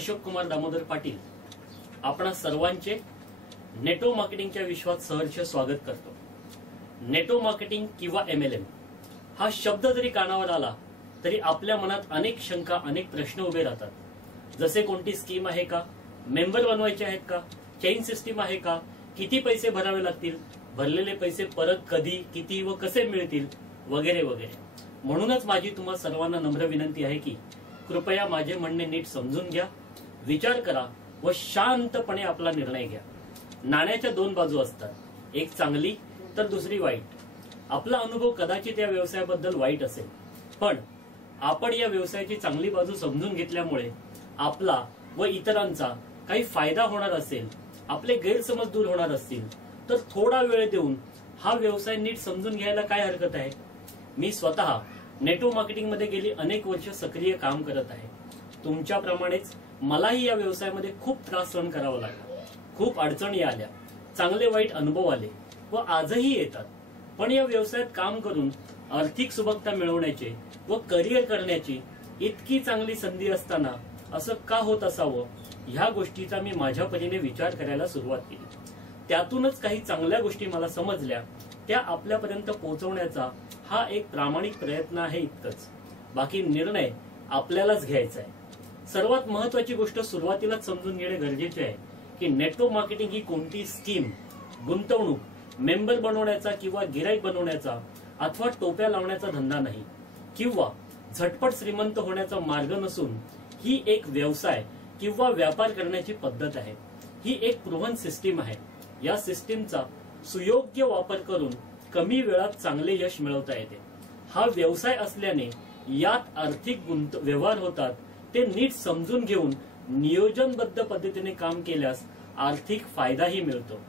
अशोक कुमार दामोदर पाटील आपणा सर्वांचे नेटो मार्केटिंगच्या विश्वात सहर्ष स्वागत करतो। नेटो मार्केटिंग किंवा MLM हा शब्द जरी कानावर आला तरी आपल्या मनात अनेक शंका, अनेक प्रश्न उभे राहतात। जसे कोणती स्कीम आहे का, मेंबर बनवायचे आहेत का, चेन सिस्टीम आहे का, किती पैसे भरावे लागतील, भरलेले पैसे परत कधी, किती व कसे मिळतील, वगैरे वगैरे। म्हणूनच माझी तुम्हा सर्वांना नम्र विनंती आहे की कृपया माझे म्हणणे नीट समजून घ्या, विचार करा व शांतपणे आपला निर्णय घ्या। नाण्याच्या दोन बाजू असतात, एक चांगली तर दुसरी वाईट। आपला अनुभव कदाचित या व्यवसायाबद्दल वाईट असेल, पण आपण या व्यवसायाची चांगली बाजू समजून घेतल्यामुळे आपला व इतरांचा काही फायदा होणार असेल, आपले गैरसमज दूर होणार असतील तर थोडा वेळ देऊन हा व्यवसाय नीट समजून घ्यायला काय हरकत आहे। मी स्वतः नेटो मार्केटिंग मध्ये गेली अनेक वर्ष सक्रिय काम करत आहे। तुमच्याप्रमाणेच मलाही या व्यवसायामध्ये खूप त्रास सहन करावा लागला, खूप अडचणी आल्या, चांगले वाईट अनुभव आले व आजही येतात। पण या व्यवसायात काम करून आर्थिक सुबकता मिळवण्याचे व करिअर करण्याची इतकी चांगली संधी असताना असं का होत असावं, ह्या गोष्टीचा मी माझ्या परीने विचार करायला सुरुवात केली। त्यातूनच काही चांगल्या गोष्टी मला समजल्या, त्या आपल्यापर्यंत पोहोचवण्याचा हा एक प्रामाणिक प्रयत्न आहे, इतकंच। बाकी निर्णय आपल्यालाच घ्यायचा आहे। सर्वात महत्वाची गोष्ट सुरुवातीलाच समजून घेणे गरजेचे आहे की नेटो मार्केटिंग ही कोणती स्कीम, गुंतवणूक, मेंबर बनवण्याचा किंवा गिराईक बनवण्याचा अथवा टोप्या लावण्याचा धंदा नाही किंवा झटपट श्रीमंत होण्याचा मार्ग नसून ही एक व्यवसाय किंवा व्यापार करण्याची पद्धत आहे। ही एक प्रूव्हन सिस्टीम आहे। या सिस्टीमचा सुयोग्य वापर करून कमी वेळात चांगले यश मिळवता येते। हा व्यवसाय असल्याने यात आर्थिक व्यवहार होतात, ते नीट समजून घेऊन नियोजनबद्ध पद्धतीने काम केल्यास आर्थिक फायदाही मिळतो।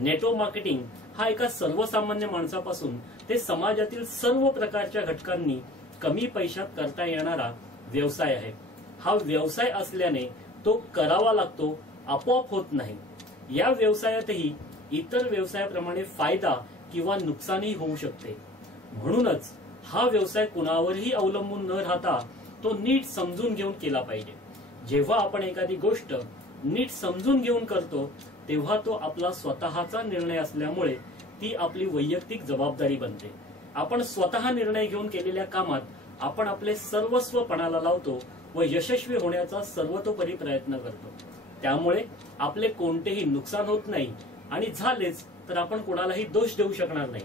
नेटो मार्केटिंग हा एका सर्वसामान्य माणसापासून ते समाजातील सर्व प्रकारच्या घटकांनी कमी पैशात करता येणारा व्यवसाय आहे। हा व्यवसाय असल्याने तो करावा लागतो, आपोआप होत नाही। या व्यवसायातही इतर व्यवसायाप्रमाणे फायदा किंवा नुकसानही होऊ शकते। म्हणूनच हा व्यवसाय कुणावरही अवलंबून न राहता तो नीट समजून घेऊन केला पाहिजे। जेव्हा आपण एखादी गोष्ट नीट समजून घेऊन करतो तेव्हा तो आपला स्वतःचा निर्णय असल्यामुळे ती आपली वैयक्तिक जबाबदारी बनते। आपण स्वतः निर्णय घेऊन केलेल्या कामात आपण आपले सर्वस्व पणाला लावतो व यशस्वी होण्याचा सर्वतोपरी प्रयत्न करतो। त्यामुळे आपले कोणतेही नुकसान होत नाही आणि झालेच तर आपण कोणालाही दोष देऊ शकणार नाही।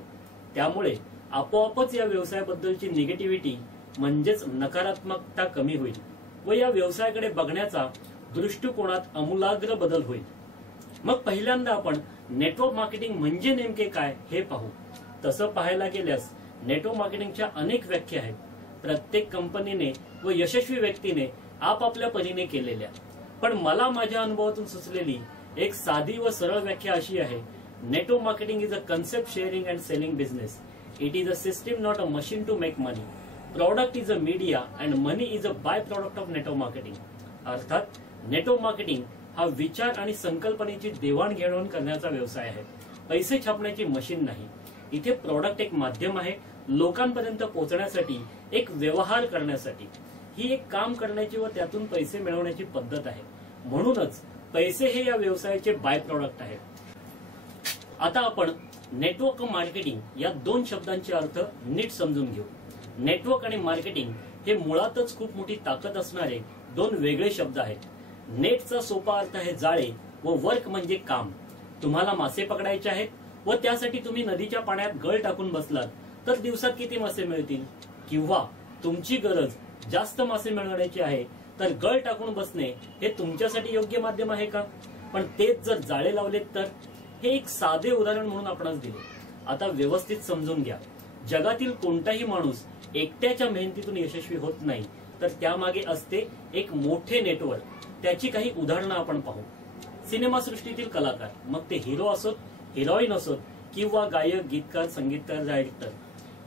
त्यामुळे आपोआपच या व्यवसायाबद्दलची निगेटिव्हिटी म्हणजेच नकारात्मकता कमी होईल व या व्यवसायाकडे बघण्याचा दृष्टिकोनात आमूलाग्र बदल होईल। मग पहिल्यांदा आपण नेटवर्क मार्केटिंग म्हणजे नेमके काय हे पाहू। तसं पाहायला गेल्यास नेटवर्क मार्केटिंगच्या अनेक व्याख्या आहेत, प्रत्येक कंपनीने व यशस्वी व्यक्तीने आपापल्या परीने केलेल्या। पण मला माझ्या अनुभवातून सुचलेली एक साधी व सरळ व्याख्या अशी आहे, network marketing is a concept sharing and selling business. It is a system, not a machine to make money. Product is a media and money is a by product of network marketing. अर्थात network marketing हा विचार आणि संकल्पनेची देवाणघेवाण करण्याचा व्यवसाय आहे, पैसे छापण्याची मशीन नाही। इथे प्रोडक्ट एक माध्यम आहे, लोकांपर्यंत पोहोचण्यासाठी, एक व्यवहार करण्यासाठी। ही एक काम करण्याची व त्यातून पैसे मिळवण्याची पद्धत आहे। म्हणूनच पैसे हे या व्यवसायाचे बाय प्रोडक्ट आहे। आता आपण नेटवर्क मार्केटिंग या दोन शब्दांचे अर्थ नीट समजून घेऊ। नेटवर्क आणि मार्केटिंग हे मुळातच खूप मोठी ताकद असणारे दोन वेगळे शब्द आहेत। नेटचा सोपा अर्थ आहे जाळे व वर्क म्हणजे काम। तुम्हाला मासे पकडायचे आहेत व त्यासाठी तुम्ही नदीच्या पाण्यात गळ टाकून बसलात तर दिवसात किती मासे मिळतील? किंवा तुमची गरज जास्त मासे मिळवण्याची आहे तर गळ टाकून बसणे हे तुमच्यासाठी योग्य माध्यम आहे का? पण तेच जर जाळे लावलेत तर? हे एक साधे उदाहरण म्हणून आपणास दिले। आता व्यवस्थित समजून घ्या, जगातील कोणताही माणूस एकट्याच्या मेहनतीतून यशस्वी होत नाही, तर त्यामागे असते एक मोठे नेटवर्क। त्याची काही उदाहरणं आपण पाहू। सिनेमासृष्टीतील कलाकार, मग ते हिरो असोत, हिरोईन असोत किंवा गायक, गीतकार, संगीतकार, डायरेक्टर,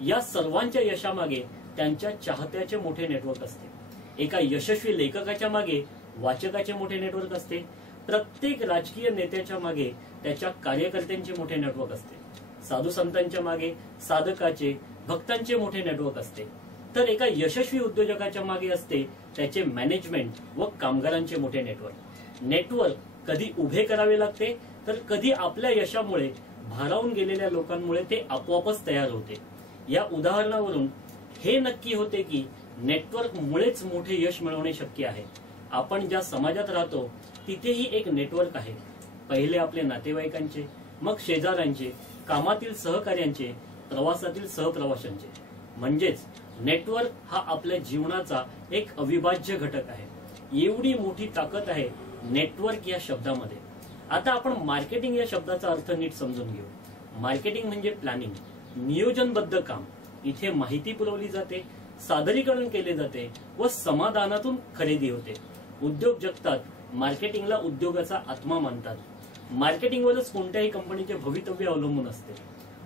या सर्वांच्या यशामागे त्यांच्या चाहत्याचे मोठे नेटवर्क असते। एका यशस्वी लेखकाच्या मागे वाचकाचे मोठे नेटवर्क असते। प्रत्येक राजकीय नेत्याच्या मागे त्याच्या कार्यकर्त्यांचे मोठे नेटवर्क असते। साधू संतांच्या मागे साधकाचे, भक्तांचे मोठे नेटवर्क असते। तर एका यशस्वी उद्योजकाच्या मागे असते त्याचे मॅनेजमेंट व कामगारांचे मोठे नेटवर्क. नेटवर्क कधी उभे करावे लागते तर कधी आपल्या यशामुळे भारावून गेलेल्या लोकांमुळे ते आपोआपच तयार होते. या उदाहरणावरून हे नक्की होते की नेटवर्क मुळेच मोठे यश मिळवणे शक्य आहे. आपण ज्या समाजात राहतो तिथेही एक नेटवर्क आहे. पहिले आपले नातेवाईकांचे, मग शेजाऱ्यांचे, कामातील सहकार्यांचे, प्रवासातील सहप्रवाशांचे. म्हणजेच नेटवर्क हा आपल्या जीवनाचा एक अविभाज्य घटक आहे. एवढी मोठी ताकद आहे नेटवर्क या शब्दामध्ये. आता आपण मार्केटिंग या शब्दाचा अर्थ नीट समजून घेऊ. मार्केटिंग म्हणजे प्लॅनिंग, नियोजनबद्ध काम. इथे माहिती पुरवली जाते, सादरीकरण केले जाते व समाधानातून खरेदी होते. उद्योग जगतात मार्केटिंगला उद्योगाचा आत्मा मानतात. मार्केटिंगवरच कोणत्याही कंपनीचे भवितव्य अवलंबून असते.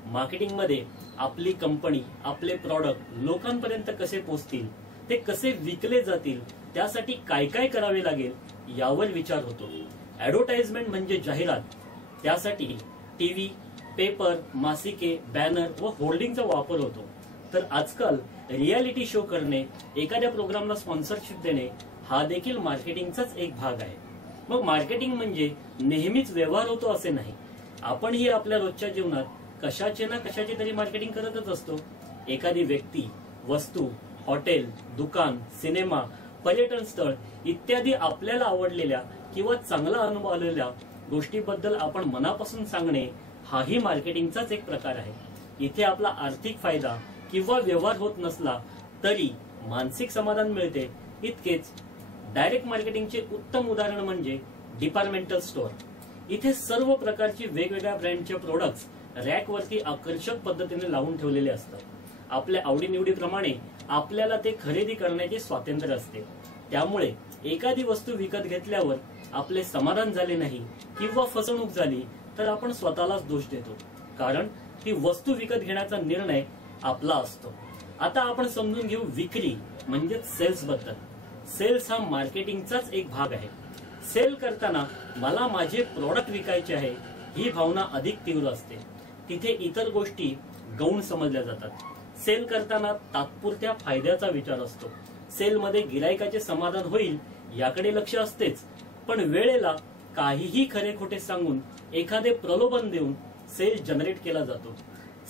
मार्केटिंगमध्ये आपली कंपनी, आपले प्रॉडक्ट लोकांपर्यंत कसे पोहोचतील, ते कसे विकले जातील, त्यासाठी काय काय करावे लागेल यावर विचार होतो. ऍडव्हर्टाइजमेंट म्हणजे जाहिरात. त्यासाठी टीव्ही, पेपर, मासिके, बॅनर व होर्डिंगचा वापर होतो. तर आजकाल रियालिटी शो करणे, एखाद्या प्रोग्रामला स्पॉन्सरशिप देणे हा देखील मार्केटिंगचाच एक भाग आहे. मग मार्केटिंग म्हणजे नेहमीच व्यवहार होतो असे नाही. आपणही आपल्या रोजच्या जीवनात कशाचे ना कशाचे तरी मार्केटिंग करतच असतो. एखादी व्यक्ती, वस्तू, हॉटेल, दुकान, सिनेमा, पर्यटन स्थळ इत्यादी आपल्याला आवडलेल्या किंवा चांगला अनुभव आलेल्या गोष्टीबद्दल आपण मनापासून सांगणे हाही मार्केटिंगचाच एक प्रकार आहे. इथे आपला आर्थिक फायदा किंवा व्यवहार होत नसला तरी मानसिक समाधान मिळते. इतकेच. डायरेक्ट मार्केटिंगचे उत्तम उदाहरण म्हणजे डिपार्टमेंटल स्टोअर. इथे सर्व प्रकारची वेगवेगळ्या ब्रँडचे प्रोडक्ट्स रॅकवरती आकर्षक पद्धतीने लावून ठेवलेले असतात. आपल्या आवडीनिवडीप्रमाणे आपल्याला ते खरेदी करण्याचे स्वातंत्र्य असते. त्यामुळे एखादी वस्तू विकत घेतल्यावर आपले समाधान झाले नाही किंवा फसवणूक झाली तर आपण स्वतःलाच दोष देतो, कारण ती वस्तू विकत घेण्याचा निर्णय आपला असतो. आता आपण समजून घेऊ विक्री म्हणजे सेल्स बद्दल. सेल्स हा मार्केटिंगचाच एक भाग आहे. सेल करताना मला माझे प्रॉडक्ट विकायचे आहे ही भावना अधिक तीव्र असते. तिथे इतर गोष्टी गौण समजल्या जातात. सेल करताना तात्पुरत्या फायद्याचा विचार असतो. सेलमध्ये गिरायकाचे समाधान होईल याकडे लक्ष असतेच, पण वेळेला काहीही खरे खोटे सांगून एखादे प्रलोभन देऊन सेल जनरेट केला जातो.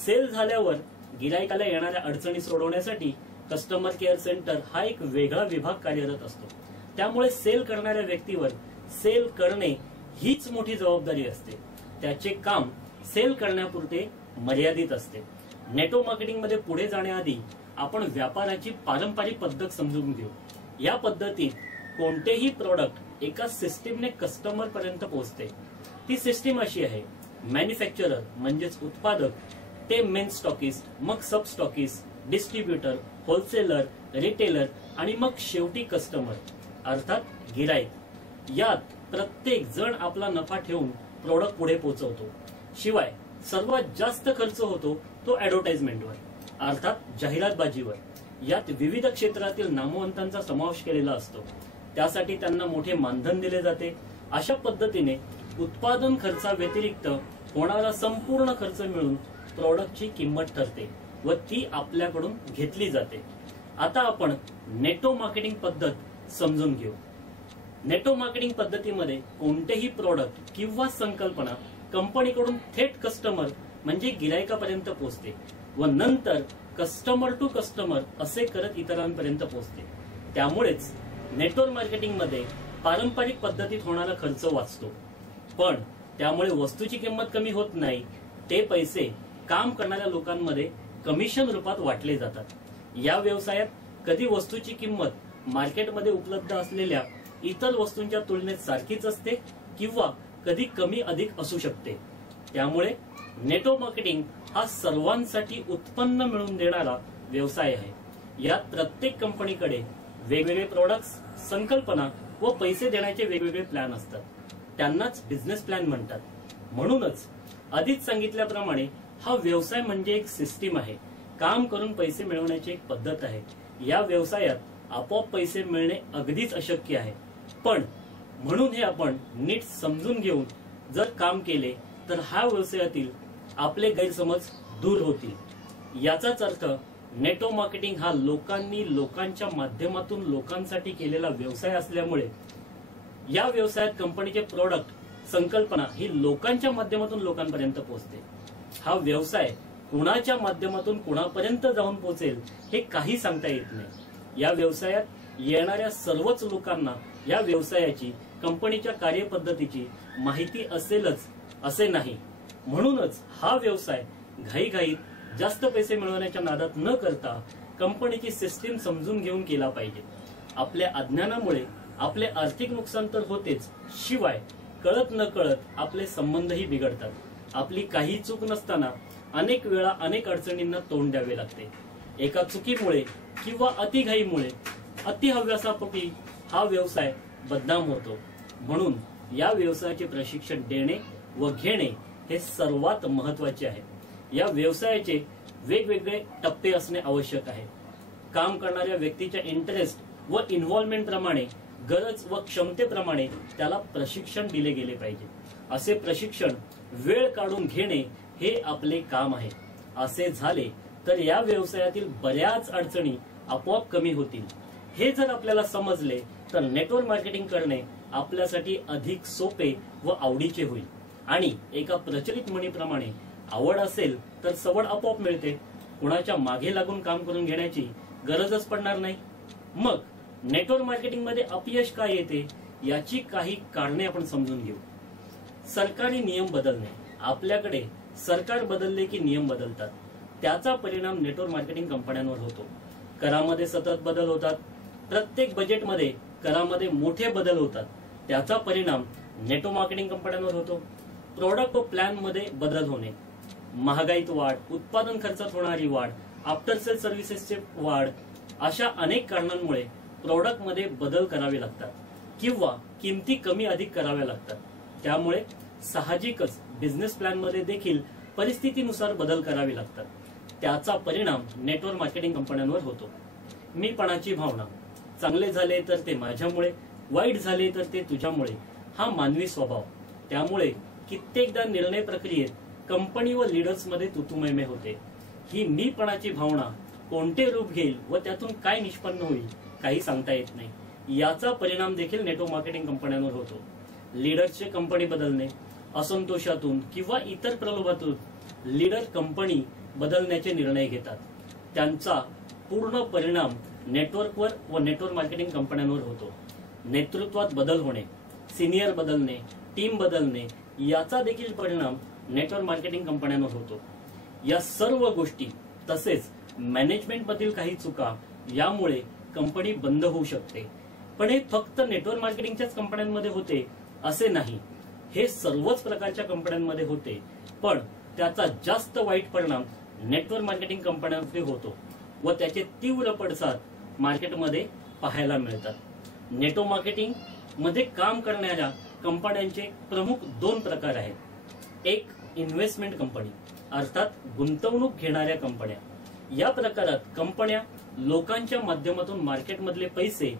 सेल झाल्यावर गिरायकाला येणाऱ्या अडचणी सोडवण्यासाठी कस्टमर केअर सेंटर हा एक वेगळा विभाग कार्यरत असतो. त्यामुळे सेल करणाऱ्या व्यक्तीवर सेल करणे हीच मोठी जबाबदारी असते. त्याचे काम सेल करण्यापुरते मर्यादित असते. नेटवर्क मार्केटिंग मध्ये पुढे जाण्याआधी आपण व्यापाराची पारंपरिक पद्धत समजून घेऊ. या पद्धतीत कोणतेही प्रॉडक्ट एका सिस्टीमने कस्टमर पर्यंत पोहोचते. ती सिस्टीम अशी आहे: मॅन्युफॅक्चरर म्हणजेच उत्पादक, ते मेन स्टॉकिस्ट, मग सब स्टॉकिस्ट, डिस्ट्रीब्युटर, होलसेलर, रिटेलर आणि मग शेवटी कस्टमर अर्थात गिराईक. यात प्रत्येक जण आपला नफा ठेवून प्रॉडक्ट पुढे पोहोचवतो. शिवाय सर्वात जास्त खर्च होतो तो ऍडव्हर्टाइजमेंटवर अर्थात जाहिरातबाजीवर. यात विविध क्षेत्रातील नामवंतांचा समावेश केलेला असतो. त्यासाठी त्यांना मोठे मानधन दिले जाते. अशा पद्धतीने उत्पादन खर्चाव्यतिरिक्त होणारा संपूर्ण खर्च मिळून प्रॉडक्टची किंमत ठरते व ती आपल्याकडून घेतली जाते. आता आपण नेटवर्क मार्केटिंग पद्धत समजून घेऊ. नेटवर्क मार्केटिंग पद्धतीमध्ये कोणतेही प्रॉडक्ट किंवा संकल्पना कंपनीकडून थेट कस्टमर म्हणजे गिरायकापर्यंत पोहोचते व नंतर कस्टमर टू कस्टमर असे करत इतरांपर्यंत पोहोचते. त्यामुळेच नेटवर्क मार्केटिंग मध्ये पारंपरिक पद्धतीत होणारा खर्च वाचतो, पण त्यामुळे वस्तूची किंमत कमी होत नाही. ते पैसे काम करणाऱ्या लोकांमध्ये कमिशन रूपात वाटले जातात. या व्यवसायात कधी वस्तूची किंमत मार्केटमध्ये उपलब्ध असलेल्या इतर वस्तूंच्या तुलनेत सारखीच असते किंवा कधी कमी अधिक असू शकते. त्यामुळे नेटवर्क मार्केटिंग हा सर्वांसाठी उत्पन्न मिळवून देणारा व्यवसाय आहे. यात प्रत्येक कंपनीकडे वेगवेगळे प्रोडक्ट्स, संकल्पना व पैसे देण्याचे वेगवेगळे प्लॅन असतात. त्यांनाच बिझनेस प्लॅन म्हणतात. म्हणूनच आधीच सांगितल्याप्रमाणे हा व्यवसाय म्हणजे एक सिस्टीम आहे. काम करून पैसे मिळवण्याची एक पद्धत आहे. या व्यवसायात आपोआप पैसे मिळणे अगदीच अशक्य आहे, पण म्हणून हे आपण नीट समजून घेऊन जर काम केले तर हा व्यवसायातील आपले गैरसमज दूर होतील. याचाच अर्थ नेटो मार्केटिंग हा लोकांनी लोकांच्या माध्यमातून लोकांसाठी केलेला व्यवसाय असल्यामुळे या व्यवसायात कंपनीचे प्रोडक्ट संकल्पना ही लोकांच्या माध्यमातून लोकांपर्यंत पोहोचते। हा व्यवसाय कुणाच्या माध्यमातून कुणापर्यंत जाऊन पोहोचेल हे काही सांगता येत नाही। या व्यवसायात येणाऱ्या सर्वच लोकांना या व्यवसायाची कंपनीच्या कार्यपद्धतीची माहिती असेलच असे नाही। म्हणूनच हा व्यवसाय घाईघाईत जास्त पैसे मिळवण्याच्या नादात न करता कंपनीची सिस्टीम समजून घेऊन केला पाहिजे। आपल्या अज्ञानामुळे आपले आर्थिक नुकसान तर होतेच, शिवाय कळत न कळत आपले संबंधही बिघडतात। आपली काही चूक नसताना अनेक वेळा अनेक अडचणींना तोंड द्यावे लागते। एका चुकीमुळे किंवा अतिघाईमुळे अतिहव्यासापोटी हा व्यवसाय बदनाम होतो। म्हणून या व्यवसायाचे प्रशिक्षण देणे व घेणे हे सर्वात महत्त्वाचे आहे। या व्यवसायाचे वेगवेगळे टप्पे असणे आवश्यक आहे। काम करणाऱ्या व्यक्तीच्या इंटरेस्ट व इन्व्हॉल्वमेंट प्रमाणे, गरज व क्षमतेप्रमाणे त्याला प्रशिक्षण दिले गेले पाहिजे। असे प्रशिक्षण वेळ काढून घेणे हे आपले काम आहे। असे झाले तर या व्यवसायातील बऱ्याच अडचणी आपोआप कमी होतील। हे जर आपल्याला समजले तर नेटवर्क मार्केटिंग करणे आपल्यासाठी अधिक सोपे व आवडीचे होईल। आणि एका प्रचलित म्हणीप्रमाणे आवड असेल तर सवड आपोआप मिळते। कुणाच्या मागे लागून काम करून घेण्याची गरजच पडणार नाही। मग नेटवर्क मार्केटिंग मध्ये अपयश काय येते याची काही कारणे आपण समजून घेऊ। सरकारी नियम बदलणे। आपल्याकडे सरकार बदलले की नियम बदलतात, त्याचा परिणाम नेटवर्क मार्केटिंग कंपन्यांवर होतो। करामध्ये सतत बदल होतात, प्रत्येक बजेटमध्ये करामध्ये मोठे बदल होतात, त्याचा परिणाम नेटवर्क मार्केटिंग कंपन्यांवर होतो। प्रोडक्ट व प्लॅन मध्ये बदल होणे, महागाईत वाढ, उत्पादन खर्चात होणारी वाढ, आफ्टर सेल सर्व्हिसेसचे वाढ, अशा अनेक कारणांमुळे प्रोडक्ट मध्ये बदल करावे लागतात किंवा किमती कमी अधिक कराव्या लागतात। त्यामुळे साहजिकच बिझनेस प्लॅन मध्ये देखील परिस्थितीनुसार बदल करावे लागतात। त्याचा परिणाम नेटवर्क मार्केटिंग कंपन्यांवर होतो। मीपणाची भावना, चांगले झाले तर ते माझ्यामुळे, वाईट झाले तर ते तुझ्यामुळे, हा मानवी स्वभाव। त्यामुळे कित्येकदा निर्णय प्रक्रियेत कंपनी व लीडर्स मध्ये तुतुमैमे होते। ही मीपणाची भावना कोणते रूप घेईल व त्यातून काय निष्पन्न होईल काही सांगता येत नाही। याचा परिणाम देखील नेटवर्क मार्केटिंग कंपन्यांवर होतो। लीडर्सचे कंपनी बदलणे, असंतोषातून किंवा इतर प्रलोभातून लीडर कंपनी बदलण्याचे निर्णय घेतात। त्यांचा पूर्ण परिणाम नेटवर्कवर व नेटवर्क मार्केटिंग कंपन्यांवर होतो। नेतृत्वात बदल होणे, सिनियर बदलणे, टीम बदलणे, याचा देखील परिणाम नेटवर्क मार्केटिंग कंपन्यांवर होतो। या सर्व गोष्टी तसेच मॅनेजमेंट मधील काही चुका यामुळे कंपनी बंद होऊ शकते। पण हे फक्त नेटवर्क मार्केटिंगच्याच कंपन्यांमध्ये होते असे नाही, हे सर्वच प्रकारच्या कंपन्यांमध्ये होते। पण त्याचा जास्त वाईट परिणाम नेटवर्क मार्केटिंग कंपन्यांमध्ये होतो व त्याचे तीव्र पडसाद मार्केटमध्ये पाहायला मिळतात। नेटवर्क मार्केटिंग मध्ये काम करणाऱ्या कंपन्यांचे प्रमुख दोन प्रकार आहेत। एक इन्व्हेस्टमेंट कंपनी, अर्थात गुंतवणूक घेणाऱ्या कंपन्या। या प्रकारात कंपन्या लोकांच्या माध्यमातून मार्केटमधले पैसे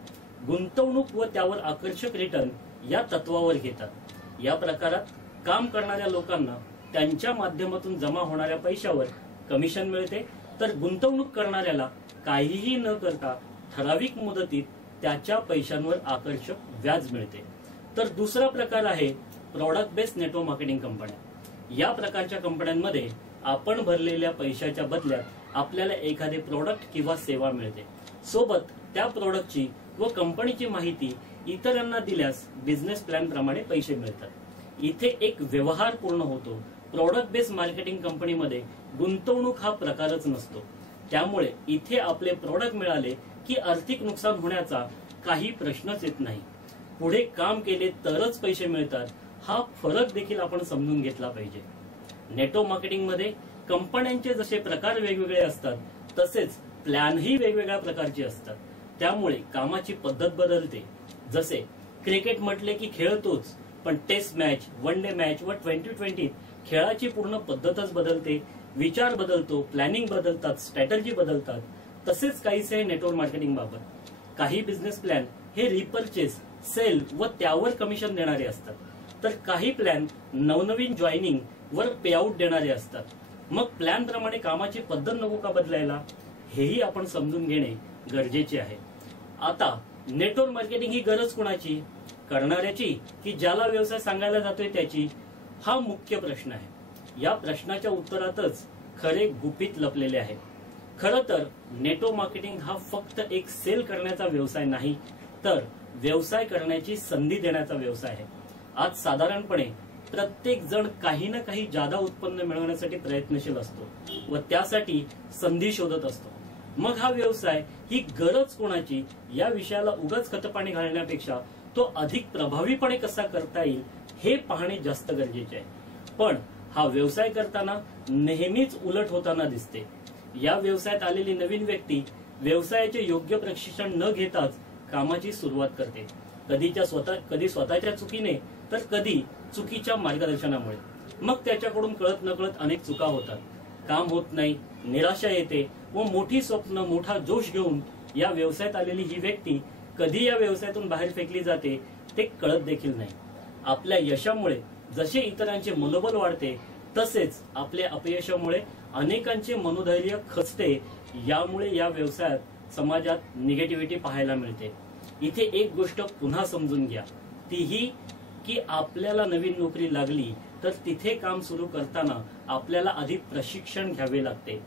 गुंतवणूक व त्यावर आकर्षक रिटर्न या तत्वावर घेतात। या प्रकारात काम करणाऱ्या लोकांना त्यांच्या माध्यमातून जमा होणाऱ्या पैशावर कमिशन मिळते, तर गुंतवणूक करणाऱ्याला काहीही न करता ठराविक मुदतीत त्याच्या पैशांवर आकर्षक व्याज मिळते। तर दुसरा प्रकार आहे प्रॉडक्ट बेस्ड नेटवर्क मार्केटिंग कंपन्या। या प्रकारच्या कंपन्यांमध्ये आपण भरलेल्या पैशाच्या बदल्यात आपल्याला एखादे प्रोडक्ट किंवा सेवा मिळते, सोबत त्या प्रोडक्टची व कंपनीची माहिती इतरांना दिल्यास बिझनेस प्लॅन प्रमाणे पैसे मिळतात। इथे एक व्यवहार पूर्ण होतो। प्रॉडक्ट बेस्ड मार्केटिंग कंपनीमध्ये गुंतवणूक हा प्रकारच नसतो, त्यामुळे इथे आपले प्रोडक्ट मिळाले की आर्थिक नुकसान होण्याचा काही प्रश्नच येत नाही। पुढे काम केले तरच पैसे मिळतात, हा फरक देखील आपण समजून घेतला पाहिजे। नेटवर्क मार्केटिंग मध्ये कंपन्यांचे जसे प्रकार वेगवेगळे असतात तसेच प्लॅनही वेगवेगळ्या प्रकारचे असतात। त्यामुळे कामाची पद्धत बदलते। जसे क्रिकेट म्हटले की खेळतोच, पण test match, one day match व 2020 खेळाची पूर्ण पद्धतच बदलते, विचार बदलतो, प्लॅनिंग बदलतात, स्ट्रॅटर्जी बदलतात। तसेच काहीसे आहे नेटवर्क मार्केटिंग बाबत। काही बिझनेस प्लॅन हे रिपर्चेस, सेल व त्यावर कमिशन देणारे असतात, तर काही प्लॅन नवनवीन जॉईनिंग वर पे आउट देणारे असतात। मग प्लॅन प्रमाणे कामाची पद्धत नको का बदलायला? हेही आपण समजून घेणे गरजेचे आहे. आता नेटवर्क मार्केटिंग ही गरज कोणाची, करणाऱ्याची की ज्याला व्यवसाय सांगायला जातोय त्याची, हा मुख्य प्रश्न आहे. या प्रश्नाच्या उत्तरातच खरे गुपित लपलेले आहे. खरं तर नेटवर्क मार्केटिंग हा फक्त एक सेल करण्याचा व्यवसाय नाही, तर व्यवसाय करण्याची संधी देण्याचा व्यवसाय आहे. आज साधारणपणे प्रत्येक जण काही ना काही जादा उत्पन्न मिळवण्यासाठी प्रयत्नशील असतो व त्यासाठी संधी शोधत असतो. मग हा व्यवसाय ही गरज कोणाची या विषयाला उगाच खतपाणी घालण्यापेक्षा तो अधिक प्रभावीपणे कसा करता येईल हे पाहणे जास्त गरजेचे आहे. पण हा व्यवसाय करताना नेहमीच उलट होताना दिसते. या व्यवसायात आलेली नवीन व्यक्ती व्यवसायाचे योग्य प्रशिक्षण न घेताच कामाची सुरुवात करते. कधी स्वतःच्या चुकीने तर कधी चुकीच्या मार्गदर्शनामुळे. मग त्याच्याकडून कळत नकळत अनेक चुका होतात, काम होत नाही, निराशा येते व मोठी स्वप्न, मोठा जोश घेऊन या व्यवसायात आलेली ही व्यक्ती कधी या व्यवसायातून बाहेर फेकली जाते ते कळत देखील नाही. आपल्या यशामुळे जसे इतरांचे मनोबल वाढते तसेच आपल्या अपयशामुळे अनेकांचे मनोधैर्य खचते. यामुळे या व्यवसायात समाजात निगेटिव्हिटी पाहायला मिळते. इथे एक गोष्ट पुन्हा समजून घ्या, तीही की आपल्याला नवीन नोकरी लागली तर तिथे काम सुरू करताना आपल्याला आधी प्रशिक्षण घ्यावे लागते.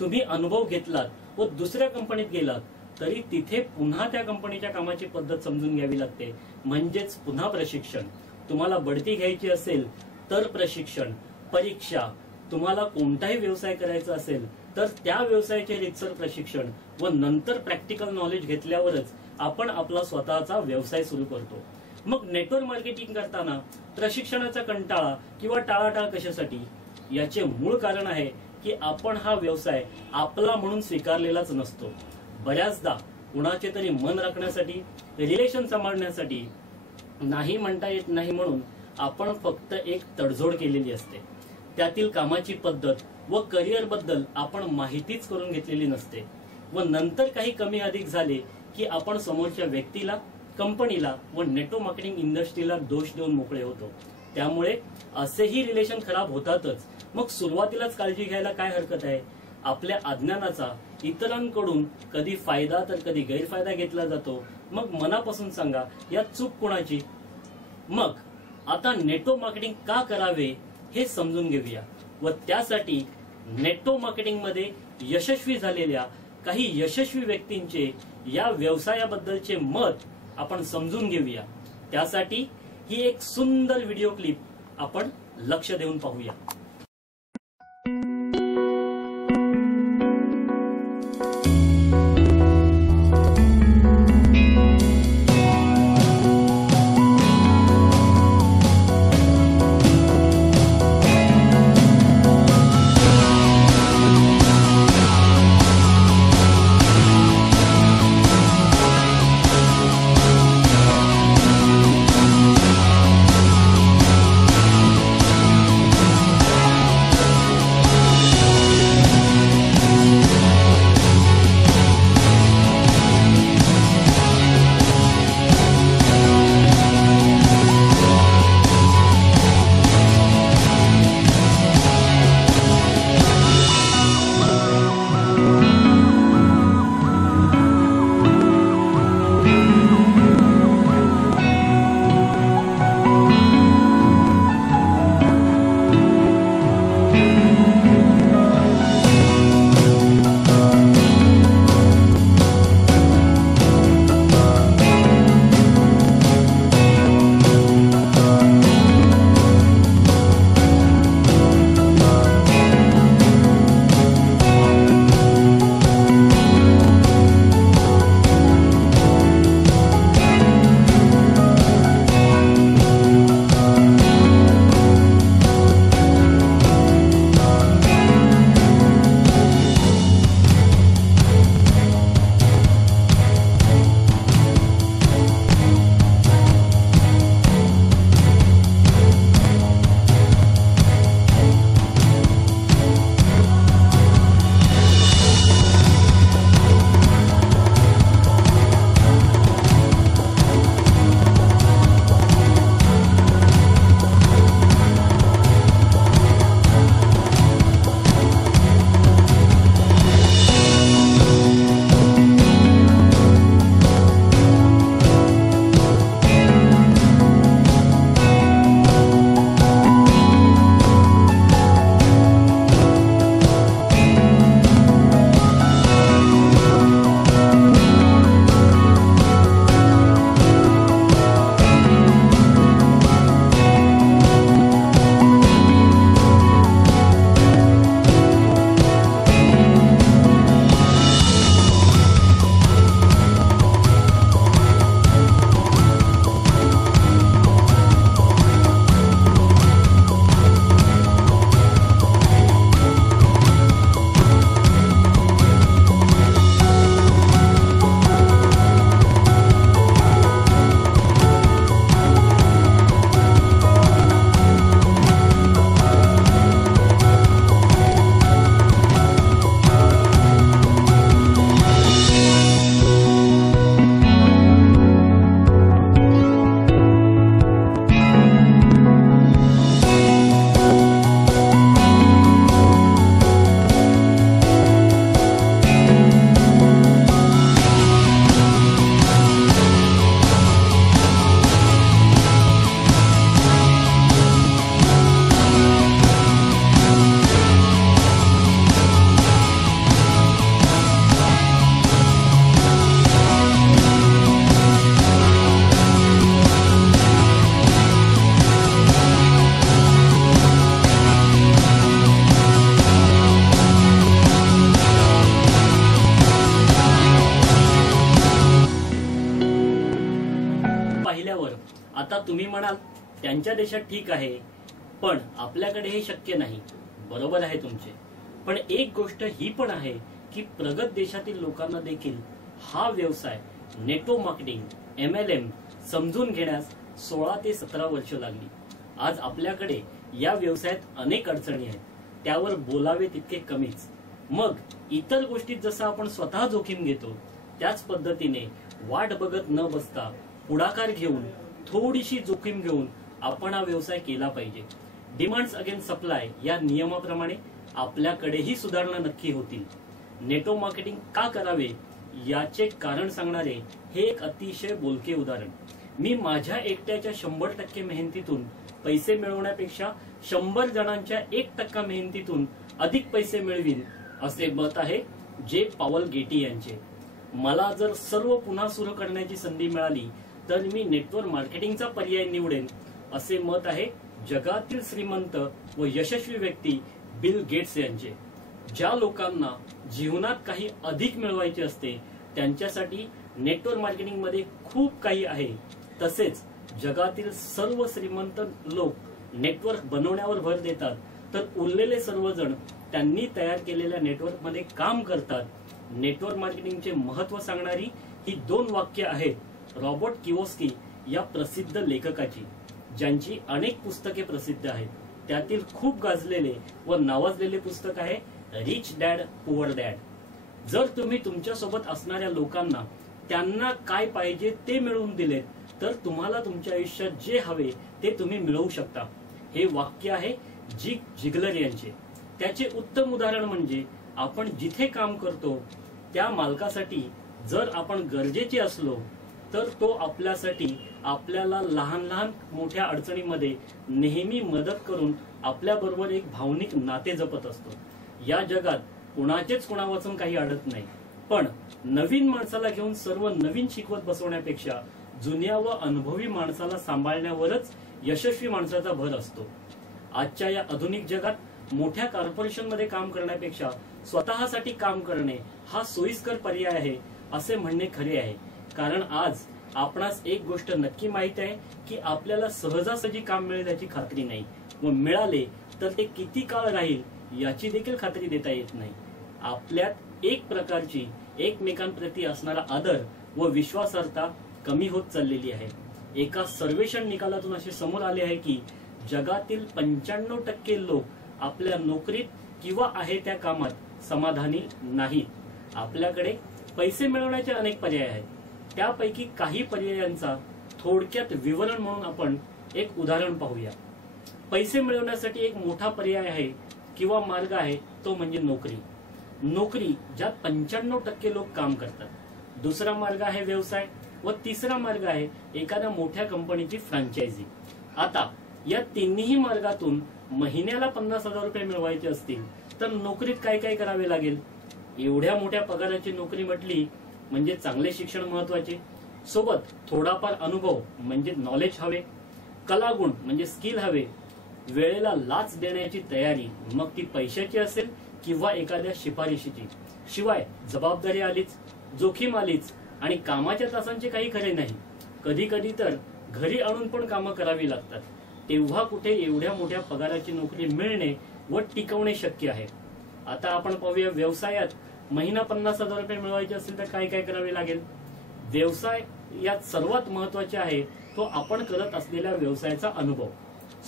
तुम्ही अनुभव घेतलात व दुसऱ्या कंपनीत गेलात तरी तिथे पुन्हा त्या कंपनीच्या कामाची पद्धत समजून घ्यावी लागते, म्हणजेच पुन्हा प्रशिक्षण. तुम्हाला बढती घ्यायची असेल तर प्रशिक्षण, परीक्षा. तुम्हाला कोणताही व्यवसाय करायचा असेल तर त्या व्यवसायाचे रीतसर प्रशिक्षण व नंतर प्रॅक्टिकल नॉलेज घेतल्यावरच आपण आपला स्वतःचा व्यवसाय सुरू करतो. मग नेटवर्क मार्केटिंग करताना प्रशिक्षणाचा कंटाळा किंवा टाळाटाळ कशासाठी? याचे मूळ कारण आहे की आपण हा व्यवसाय आपला म्हणून स्वीकारलेलाच नसतो. बऱ्याचदा कुणाचे तरी मन राखण्यासाठी, रिलेशन सांभाळण्यासाठी, नाही म्हणता येत नाही म्हणून आपण फक्त एक तडजोड केलेली असते. त्यातील कामाची पद्धत व करिअर बद्दल आपण माहितीच करून घेतलेली नसते व नंतर काही कमी अधिक झाले की आपण समोरच्या व्यक्तीला, कंपनीला व नेटवर्क मार्केटिंग इंडस्ट्रीला दोष देऊन मोकळे होतो. त्यामुळे असेही रिलेशन खराब होतातच. मग सुरुवातीलाच काळजी घ्यायला काय हरकत आहे? आपल्या अज्ञानाचा इतरांकडून कधी फायदा तर कधी गैरफायदा घेतला जातो. मग मनापासून सांगा, यात चूक कोणाची? मग आता नेटवर्क मार्केटिंग का करावे हे समजून घेऊया व त्यासाठी नेटवर्क मार्केटिंग मध्ये यशस्वी झालेल्या काही यशस्वी व्यक्तींचे या व्यवसायाबद्दलचे मत आपण समजून घेऊया. त्यासाठी ही एक सुंदर व्हिडिओ क्लिप आपण लक्ष देऊन पाहूया. तुम्ही म्हणाल त्यांच्या देशात ठीक आहे, पण आपल्याकडे हे शक्य नाही. बरोबर आहे तुमचे, पण एक गोष्ट ही पण आहे की प्रगत देशातील लोकांना देखील हा व्यवसाय नेटवर्क मार्केटिंग MLM समजून घेण्यास 16 ते 17 वर्ष लागली. आज आपल्याकडे या व्यवसायात अनेक अडचणी आहेत, त्यावर बोलावे तितके कमीच. मग इतर गोष्टीत जसं आपण स्वतः जोखीम घेतो त्याच पद्धतीने वाट बघत न बसता पुढाकार घेऊन थोडीशी जोखीम घेऊन आपण हा व्यवसाय केला पाहिजे. डिमांड्स अगेन्स्ट सप्लाय या नियमाप्रमाणे आपल्याकडेही सुधारणा नक्की होतील. नेटवर्क मार्केटिंग का करावे याचे कारण सांगणारे हे एक अतिशय बोलके उदाहरण. मी माझ्या एकट्याच्या 100% मेहनतीतून पैसे मिळवण्यापेक्षा 100 जणांच्या 1% मेहनतीतून अधिक पैसे मिळवीन असे मत आहे जे पॉल गेटी यांचे. मला जर सर्व पुन्हा सुरू करण्याची संधी मिळाली तर मी नेटवर्क मार्केटिंगचा पर्याय निवडेन असे मत आहे जगातील श्रीमंत व यशस्वी व्यक्ती बिल गेट्स यांचे. ज्या लोकांना जीवनात काही अधिक मिळवायचे असते त्यांच्यासाठी नेटवर्क मार्केटिंग मध्ये खूप काही आहे. तसेच जगातील सर्व श्रीमंत लोक नेटवर्क बनवण्यावर भर देतात, तर उरलेले सर्वजण त्यांनी तयार केलेल्या नेटवर्क मध्ये काम करतात. नेटवर्क मार्केटिंगचे महत्व सांगणारी ही 2 वाक्य आहेत रॉबर्ट किओस्की या प्रसिद्ध लेखकाची, ज्यांची अनेक पुस्तके प्रसिद्ध आहेत. त्यातील खूप गाजलेले व नावाजलेले पुस्तक आहे रिच डॅड पुअर डॅड. जर तुम्ही तुमच्या सोबत असणाऱ्या लोकांना त्यांना काय पाहिजे ते मिळवून दिलेत तर तुम्हाला तुमच्या आयुष्यात जे हवे ते तुम्ही मिळवू शकता. हे वाक्य आहे जिग जिगलर यांचे. त्याचे उत्तम उदाहरण म्हणजे आपण जिथे काम करतो त्या मालकासाठी जर आपण गरजेचे असलो तर तो आपल्यासाठी आपल्याला लहान लहान मोठ्या अडचणीमध्ये नेहमी मदत करून आपल्याबरोबर एक भावनिक नाते जपत असतो. या जगात कुणाचेच कुणावाचून काही अडत नाही, पण नवीन माणसाला घेऊन सर्व नवीन शिकवत बसवण्यापेक्षा जुन्या व अनुभवी माणसाला सांभाळण्यावरच यशस्वी माणसाचा भर असतो. आजच्या या आधुनिक जगात मोठ्या कॉर्पोरेशन मध्ये काम करण्यापेक्षा स्वतःसाठी काम करणे हा सोयीस्कर पर्याय आहे असे म्हणणे खरे आहे. कारण आज आपणास एक गोष्ट नक्की माहित आहे की आपल्याला सहजासहजी काम मिळेल याची खात्री नाही, व मिळाले तर ते किती काळ राहील याची देखील खात्री देता येत नाही. आपल्यात एक प्रकारची एकमेकांप्रती असणारा आदर व विश्वासार्हता कमी होत चाललेली आहे. एका सर्वेक्षण निकालातून असे समोर आले आहे की जगातील 95% लोक आपल्या नोकरीत किंवा आहे त्या कामात समाधानी नाहीत. आपल्याकडे पैसे मिळवण्याचे अनेक पर्याय आहेत. त्यापैकी काही पर्यायांचा थोडक्यात विवरण म्हणून आपण एक उदाहरण पाहूया. पैसे मिळवण्यासाठी एक मोठा पर्याय आहे किंवा मार्ग आहे तो म्हणजे नोकरी. नोकरी ज्यात 95% लोक काम करतात. दुसरा मार्ग आहे व्यवसाय व तिसरा मार्ग आहे एखाद्या मोठ्या कंपनीची फ्रँचायझी. आता या तिन्ही मार्गातून महिन्याला 50,000 रुपये मिळवायचे असतील तर नोकरीत काय काय करावे लागेल. एवढ्या मोठ्या पगाराची नोकरी म्हटली म्हणजे चांगले शिक्षण महत्वाचे, सोबत थोडाफार अनुभव म्हणजे नॉलेज हवे, कलागुण म्हणजे स्किल हवे, वेळेला लाच देण्याची तयारी मग ती पैशाची असेल किंवा एखाद्या शिफारशीची, शिवाय जबाबदारी आलीच, जोखीम आलीच आणि कामाच्या तासांचे काही खरे नाही. कधी कधी तर घरी आणून पण कामं करावी लागतात. तेव्हा कुठे एवढ्या मोठ्या पगाराची नोकरी मिळणे व टिकवणे शक्य आहे. आता आपण पाहूया व्यवसायात महिना 50,000 रुपये मिळवायचे असेल तर काय काय करावे लागेल. व्यवसाय यात सर्वात महत्वाचे आहे तो आपण करत असलेल्या व्यवसायाचा अनुभव,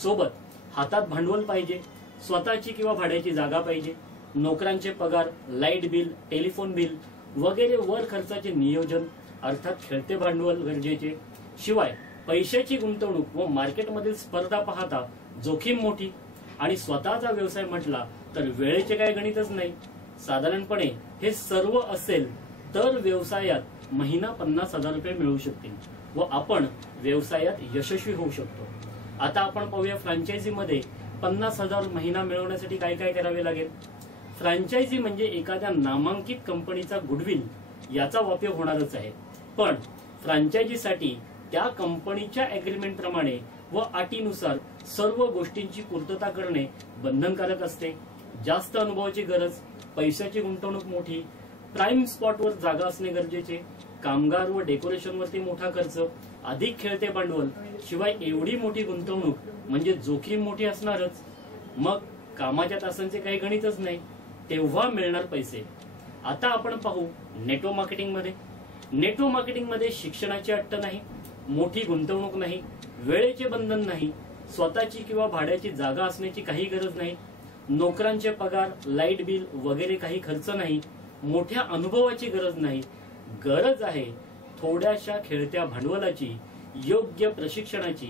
सोबत हातात भांडवल पाहिजे, स्वतःची किंवा भाड्याची जागा पाहिजे, नोकरांचे पगार, लाईट बिल, टेलिफोन बिल वगैरे वर खर्चाचे नियोजन अर्थात खेळते भांडवल गरजेचे, शिवाय पैशाची गुंतवणूक व मार्केटमधील स्पर्धा पाहता जोखीम मोठी आणि स्वतःचा व्यवसाय म्हटला तर वेळेचे काय गणितच नाही. साधारणपणे हे सर्व असेल तर व्यवसायात महिना 50,000 रुपये मिळू शकतील व आपण व्यवसायात यशस्वी होऊ शकतो. आता आपण पाहूया फ्रँचायझी मध्ये 50,000 महिना मिळवण्यासाठी काय काय करावे लागेल. फ्रँचायझी म्हणजे एखाद्या नामांकित कंपनीचा गुडविल याचा उपयोग होणारच आहे, पण फ्रँचायझीसाठी त्या कंपनीच्या एग्रीमेंट प्रमाणे व अटीनुसार सर्व गोष्टींची पूर्तता करणे बंधनकारक असते. जास्त अनुभवाची गरज, पैशाची गुंतवणूक मोठी, प्राइम स्पॉटवर जागा असणे गरजेचे, कामगार व डेकोरेशनवरती मोठा खर्च, अधिक खेळते भांडवल शिवाय एवढी मोठी गुंतवणूक म्हणजे जोखीम मोठी असणारच. मग कामाच्या तासांचे काही गणितच नाही, तेव्हा मिळणार पैसे. आता आपण पाहू नेटो मार्केटिंग मध्ये. नेटो मार्केटिंग मध्ये शिक्षणाची अट्ट नाही, मोठी गुंतवणूक नाही, वेळेचे बंधन नाही, स्वतःची किंवा भाड्याची जागा असण्याची काही गरज नाही, नोकरांचे पगार, लाईट बिल वगैरे काही खर्च नाही, मोठ्या अनुभवाची गरज नाही. गरज आहे थोड्याशा खेळत्या भांडवलाची, योग्य प्रशिक्षणाची,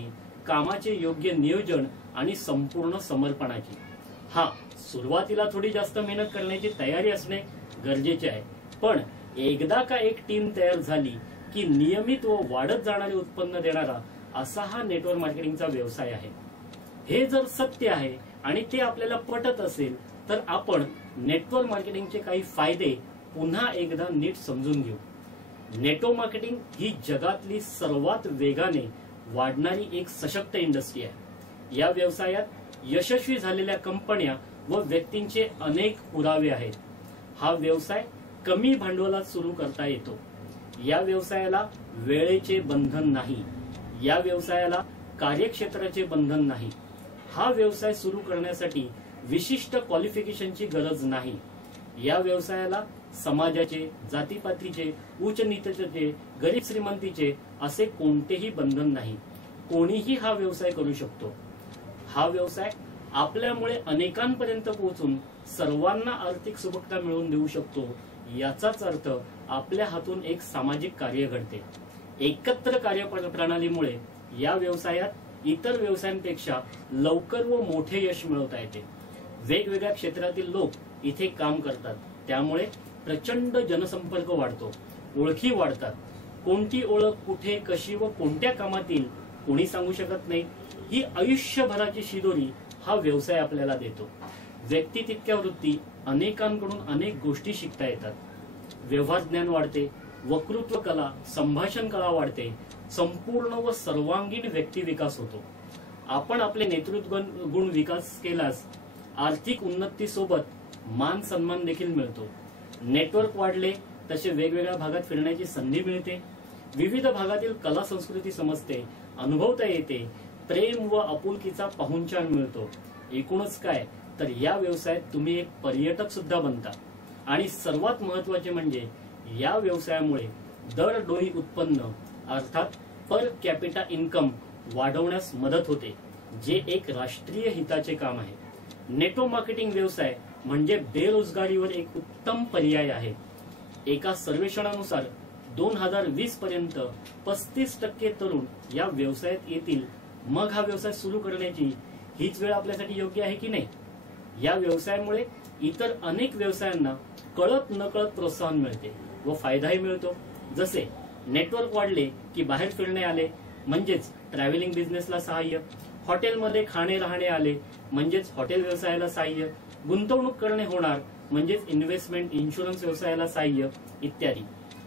कामाचे योग्य नियोजन आणि संपूर्ण समर्पणाची. हा, सुरुवातीला थोडी जास्त मेहनत करण्याची तयारी असणे गरजेचे आहे, पण एकदा का एक टीम तयार झाली की नियमित व वाढत जाणारे उत्पन्न देणारा असा हा नेटवर्क मार्केटिंगचा व्यवसाय आहे. हे जर सत्य आहे आणि ते आपल्याला पटत असेल तर आपण नेटवर्क मार्केटिंगचे काही फायदे पुन्हा एकदा नीट समजून घेऊ. नेटवर्क मार्केटिंग ही जगातली सर्वात वेगाने वाढणारी एक सशक्त इंडस्ट्री आहे. या व्यवसायात यशस्वी झालेल्या कंपन्या व व्यक्तींचे अनेक पुरावे आहेत. हा व्यवसाय कमी भांडवलात सुरू करता येतो. या व्यवसायाला वेळेचे बंधन नाही, या व्यवसायाला कार्यक्षेत्राचे बंधन नाही. हा व्यवसाय सुरू करण्यासाठी विशिष्ट क्वालिफिकेशनची गरज नाही. या व्यवसायाला समाजाचे, जातीपातीचे, उच्च नीचतेचे, गरीब श्रीमंतीचे असे कोणतेही बंधन नाही. कोणीही हा व्यवसाय करू शकतो. हा व्यवसाय आपल्यामुळे अनेकांपर्यंत पोहोचून सर्वांना आर्थिक सुबत्ता मिळवून देऊ शकतो. याचाच अर्थ आपल्या हातून एक सामाजिक कार्य घडते. एकत्र कार्यप्रणालीमुळे या व्यवसायात इतर व्यवसायांपेक्षा लवकर व मोठे यश मिळवता येते. वेगवेगळ्या क्षेत्रातील लोक इथे काम करतात, त्यामुळे प्रचंड जनसंपर्क वाढतो, ओळखी वाढतात. कोणती ओळख कुठे, कशी व कोणत्या कामातील कोणी सांगू शकत नाही. ही आयुष्यभराची शिदोरी हा व्यवसाय आपल्याला देतो. व्यक्ती तितक्या वृत्ती अनेकांकडून अनेक गोष्टी शिकता येतात. व्यवहार ज्ञान वाढते, वक्तृत्व कला, संभाषण कला वाढते, संपूर्ण व सर्वांगीण व्यक्ती विकास होतो. आपण आपले नेतृत्व गुण विकास केल्यास आर्थिक उन्नती सोबत मान सन्मान देखील मिळतो. नेटवर्क वाढले तसे वेगवेगळ्या भागात फिरण्याची संधी मिळते. विविध भागातील कला संस्कृती समजते, अनुभवता येते. प्रेम व आपुलकीचा पाहुणचार मिळतो. एकूणच काय तर या व्यवसायात तुम्ही एक पर्यटक सुद्धा बनता. आणि सर्वात महत्वाचे म्हणजे या व्यवसायामुळे दरडोई उत्पन्न अर्थात पर कॅपिटा इन्कम वाढवण्यास मदत होते, जे एक राष्ट्रीय हिताचे काम आहे. नेटवर्क मार्केटिंग व्यवसाय म्हणजे बेरोजगारीवर एक उत्तम पर्याय आहे. एका सर्वेक्षणानुसार 2020 पर्यंत 35% तरुण या व्यवसायात येतील. मग हा व्यवसाय सुरू करण्याची हीच वेळ आपल्यासाठी योग्य आहे की नाही? या व्यवसायामुळे इतर अनेक व्यवसायांना कळत नकळत प्रोत्साहन मिळते व फायदाही मिळतो. जसे नेटवर्क वाढले की बाहेर फिरणे आले म्हणजेच ट्रॅव्हलिंग बिझनेसला सहाय्य, हॉटेलमध्ये खाणे राहणे आले म्हणजेच हॉटेल व्यवसायाला सहाय्य, गुंतवणूक करणे होणार म्हणजेच इन्व्हेस्टमेंट इन्शुरन्स व्यवसायाला सहाय्य इत्यादी.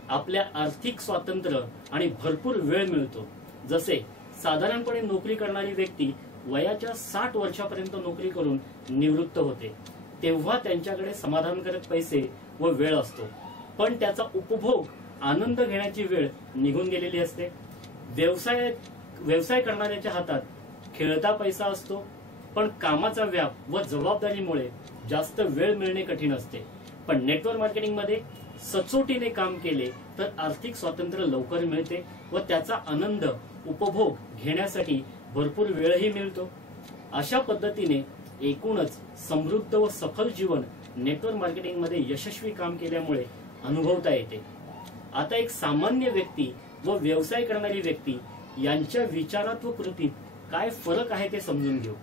आपल्या आर्थिक स्वातंत्र्य आणि भरपूर वेळ मिळतो. जसे साधारणपणे नोकरी करणारी व्यक्ती वयाच्या 60 वर्षापर्यंत नोकरी करून निवृत्त होते, तेव्हा त्यांच्याकडे समाधानकारक पैसे व वेळ असतो, पण त्याचा उपभोग आनंद घेण्याची वेळ निघून गेलेली असते. व्यवसाय करणाऱ्याच्या हातात खेळता पैसा असतो, पण कामाचा व्याप व जबाबदारीमुळे जास्त वेळ मिळणे कठीण असते. पण नेटवर्क मार्केटिंग मध्ये सचोटीने काम केले तर आर्थिक स्वातंत्र्य लवकर मिळते व त्याचा आनंद उपभोग घेण्यासाठी भरपूर वेळही मिळतो. अशा पद्धतीने एकूणच समृद्ध व सफल जीवन नेटवर्क मार्केटिंग मध्ये यशस्वी काम केल्यामुळे अनुभवता येते. आता एक सामान्य व्यक्ती व व्यवसाय करणारी व्यक्ती यांच्या विचारात व कृतीत काय फरक आहे ते समजून घेऊ.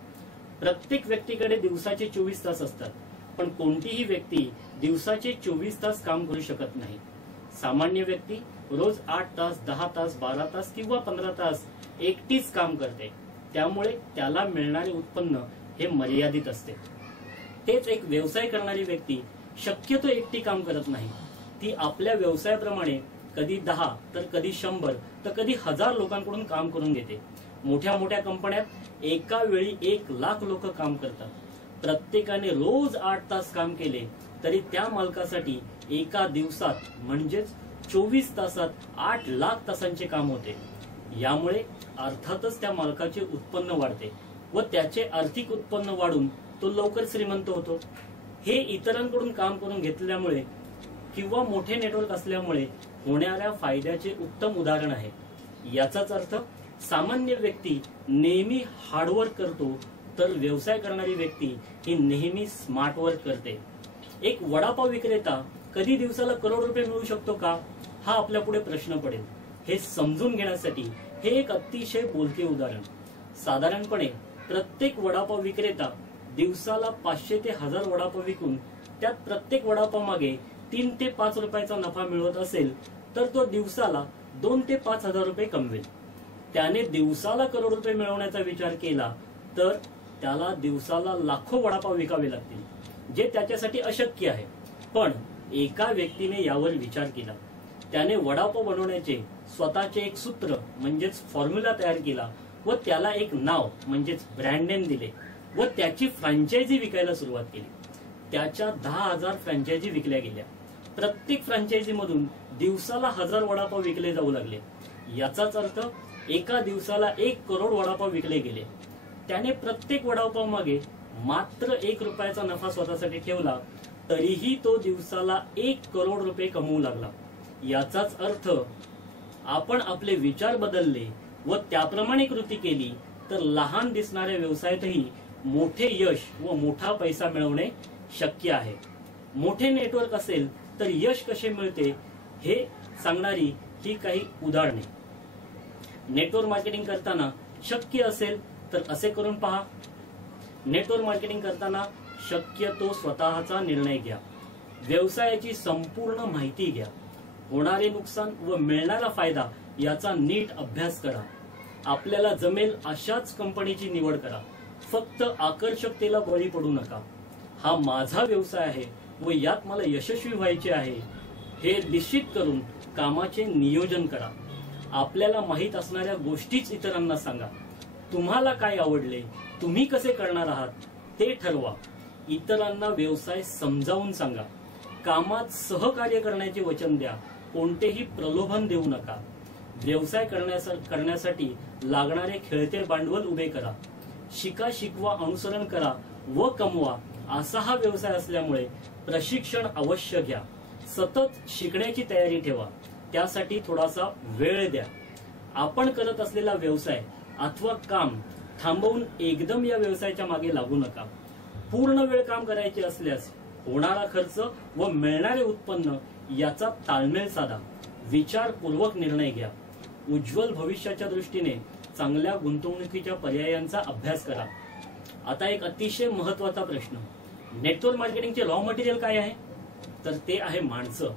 प्रत्येक व्यक्तीकडे दिवसाचे 24 तास असतात, पण कोणतीही व्यक्ती दिवसाचे 24 तास काम करू शकत नाही. सामान्य व्यक्ती रोज 8 तास, 10 तास, 12 तास किंवा 15 तास एकटीच काम करते, त्यामुळे त्याला मिळणारे उत्पन्न हे मर्यादित असते. तेच एक व्यवसाय करणारी व्यक्ती शक्यतो एकटी काम करत नाही. ती आपल्या व्यवसायाप्रमाणे कधी 10 तर कधी 100 तर कधी 1000 लोकांकडून काम करून घेते. मोठ्या मोठ्या कंपन्यात एका वेळी 1 लाख लोक काम करतात. प्रत्येकाने रोज 8 तास काम केले तरी त्या मालकासाठी एका दिवसात म्हणजेच 24 तासात 8 लाख तासांचे काम होते. यामुळे अर्थातच त्या मालकाचे उत्पन्न वाढते व त्याचे आर्थिक उत्पन्न वाढून तो लवकर श्रीमंत होतो। हे इतरांकडून काम करून घेतल्यामुळे किंवा मोठे नेटवर्क असल्यामुळे होणाऱ्या फायद्याचे उत्तम उदाहरण आहे। याचाच अर्थ सामान्य व्यक्ती नेहमी हार्डवर्क करतो तर व्यवसाय करणारी व्यक्ती ही नेहमी स्मार्ट वर्क करते। एक वडापाव विक्रेता कधी दिवसाला करोड रुपये मिळवू शकतो का, हा आपल्या पुढे प्रश्न पडेल। हे समजून घेण्यासाठी हे एक अतिशय बोलके उदाहरण। साधारणपणे प्रत्येक वडापाव विक्रेता दिवसाला 500 ते 1000 वडापाव विकून त्यात प्रत्येक वडापाव मागे 3 ते 5 रुपयाचा नफा मिळवत असेल तर तो दिवसाला 2 ते 5 हजार रुपये कमवेल। त्याने दिवसाला करोड रुपये मिळवण्याचा विचार केला तर त्याला दिवसाला लाखो वडापाव विकावे लागतील, जे त्याच्यासाठी अशक्य आहे। पण एका व्यक्तीने यावर विचार केला। त्याने वडापाव बनवण्याचे स्वतःचे एक सूत्र म्हणजेच फॉर्म्युला तयार केला व त्याला एक नाव म्हणजेच ब्रँड नेम दिले व त्याची फ्रँचायझी विकायला सुरुवात केली। त्याच्या 10,000 फ्रँचायझी विकल्या गेल्या। प्रत्येक फ्रँचायझी मधून दिवसाला 1000 वडापाव विकले जाऊ लागले। याचाच अर्थ एका दिवसाला 1 करोड वडापाव विकले गेले। त्याने प्रत्येक वडापाव मागे मात्र 1 रुपयाचा नफा स्वतःसाठी ठेवला, तरीही तो दिवसाला 1 करोड रुपये कमवू लागला। याचाच अर्थ आपण आपले विचार बदलले व त्याप्रमाणे कृती केली तर लहान दिसणाऱ्या व्यवसायातही मोठे यश व मोठा पैसा मिळवणे शक्य आहे। मोठे नेटवर्क असेल तर यश कसे मिळते हे सांगणारी ही काही उदाहरणे। नेटवर्क मार्केटिंग करताना शक्य असेल तर असे करून पहा। नेटवर्क मार्केटिंग करताना शक्यतो स्वतःचा निर्णय घ्या। व्यवसायाची संपूर्ण माहिती घ्या। होणारे नुकसान व मिळणारा फायदा याचा नीट अभ्यास करा। आपल्याला जमेल अशाच कंपनीची निवड करा। फक्त आकर्षकतेला बळी पडू नका। हा माझा व्यवसाय आहे व यात मला यशस्वी व्हायचे आहे हे निश्चित करून कामाचे नियोजन करा। आपल्याला माहित असणाऱ्या गोष्टीच इतरांना सांगा। तुम्हाला काय आवडले, तुम्ही कसे करणार आहात ते ठरवा। इतरांना व्यवसाय समजावून सांगा। कामात सहकार्य करण्याचे वचन द्या। कोणतेही प्रलोभन देऊ नका। व्यवसाय करण्यासाठी लागणारे खेळते भांडवल उभे करा। शिका, शिकवा, अनुसरण करा व कमवा असा हा व्यवसाय असल्यामुळे प्रशिक्षण अवश्य घ्या। सतत शिकण्याची तयारी ठेवा। त्यासाठी थोडासा वेळ द्या। आपण करत असलेला व्यवसाय अथवा काम थांबवून एकदम या व्यवसायाच्या मागे लागू नका। पूर्ण वेळ काम करायचे असल्यास होणारा खर्च व मिळणारे उत्पन्न याचा ताळमेळ साधा। विचारपूर्वक निर्णय घ्या। उज्ज्वल भविष्याच्या दृष्टीने चांगल्या गुंतवणुकीच्या पर्यायांचा अभ्यास करा। आता एक अतिशय महत्त्वाचा प्रश्न, नेटवर्क मार्केटिंगचे रॉ मटेरियल काय आहे? तर ते आहे माणसं।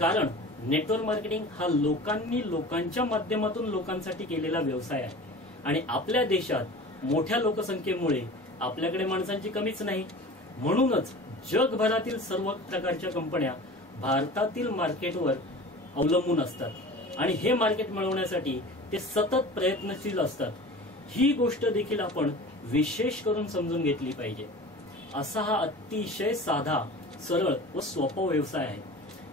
कारण नेटवर्क मार्केटिंग हा लोकांच्या माध्यमातून लोकांसाठी केलेला व्यवसाय आहे आणि आपल्या देशात मोठ्या लोकसंख्येमुळे आपल्याकडे माणसांची कमीच नाही। म्हणूनच जगभरातील सर्व प्रकारच्या कंपन्या भारतातील मार्केटवर अवलंबून असतात आणि हे मार्केट मिळवण्यासाठी ते सतत प्रयत्नशील असतात। ही गोष्ट देखील आपण विशेष करून समजून घेतली पाहिजे। असा हा अतिशय साधा, सरळ व सोपा व्यवसाय आहे।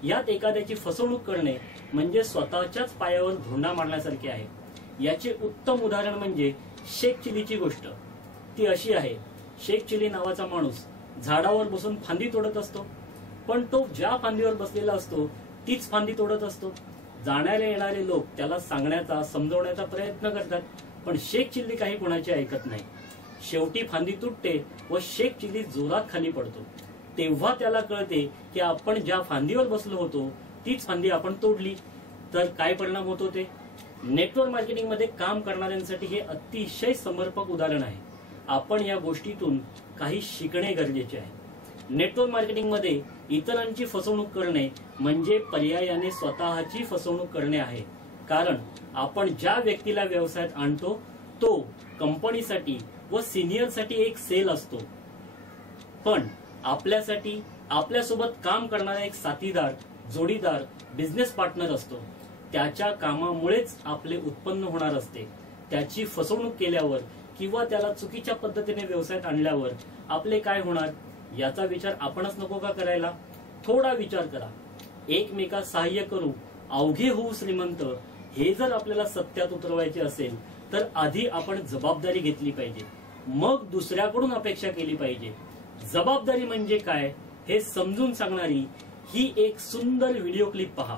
यात एखाद्याची फसवणूक करणे म्हणजे स्वतःच्याच पायावर धोंडा मारण्यासारखे आहे। याचे उत्तम उदाहरण म्हणजे शेख चिलीची गोष्ट। ती अशी आहे, शेख चिली नावाचा माणूस झाडावर बसून फांदी तोडत असतो, पण तो ज्या फांदीवर बसलेला असतो तीच फांदी तोडत असतो। जाणारे येणारे लोक त्याला सांगण्याचा, समजवण्याचा प्रयत्न करतात, पण शेख चिल्ली काही कोणाचे ऐकत नाही। शेवटी फांदी तुटते व शेख चिल्ली जोरात खाली पडतो। तेव्हा त्याला कळते की आपण ज्या फांदीवर बसलो होतो तीच फांदी आपण तोडली। तर काय परिणाम होतो ते? नेटवर्क मार्केटिंग मध्ये काम करणाऱ्यांसाठी हे अतिशय समर्पक उदाहरण आहे। आपण या गोष्टीतून काही शिकणे गरजेचे आहे। नेटवर्क मार्केटिंग मध्ये इतरांची फसवणूक करणे म्हणजे पर्यायाने स्वतःची फसवणूक करणे आहे। कारण आपण ज्या व्यक्तीला व्यवसायात आणतो तो कंपनीसाठी व सिनियरसाठी एक सेल असतो, पण आपल्यासाठी आपल्यासोबत काम करणारा एक साथीदार, जोडीदार, बिझनेस पार्टनर असतो। त्याच्या कामामुळेच आपले उत्पन्न होणार असते। त्याची फसवणूक केल्यावर किंवा त्याला चुकीच्या पद्धतीने व्यवसायात आणल्यावर आपले काय होणार याचा विचार आपणच नको का करायला? थोडा विचार करा। एकमेका सहाय्य करू, अवघे होऊ श्रीमंत हे जर आपल्याला सत्यात उतरवायचे असेल तर आधी आपण जबाबदारी घेतली पाहिजे, मग दुसऱ्याकडून अपेक्षा केली पाहिजे. जबाबदारी म्हणजे काय हे समजून सांगणारी ही एक सुंदर व्हिडिओ क्लिप पहा.